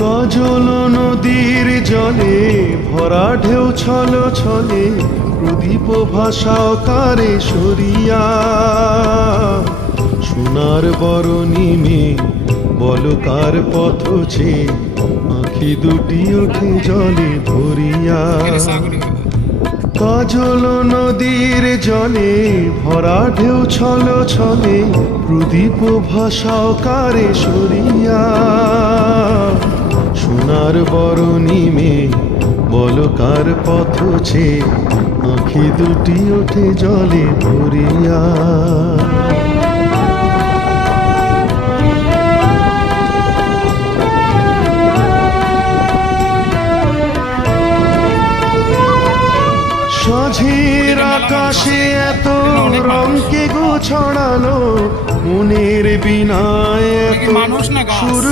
কাজল নদীর জলে ভরা ঢেউ ছল ছলে প্রদীপ ভাষাও কারে সরিয়া সোনার বরণী মে বলো কার পথ ছে আঁখি দুটি ওঠে জলে ভরিয়া কাজল নদীর জলে ভরা ঢেউ ছল ছলে প্রদীপ ভাষাও কারে সরিয়া সোনার বরণী মে বলো কার পথ ছে আঁখি দুটি ওঠে জলে ভরিয়া সাঁঝের আকাশে এত রঙকে গো ছড়ালো মনের বিনায় এত সুর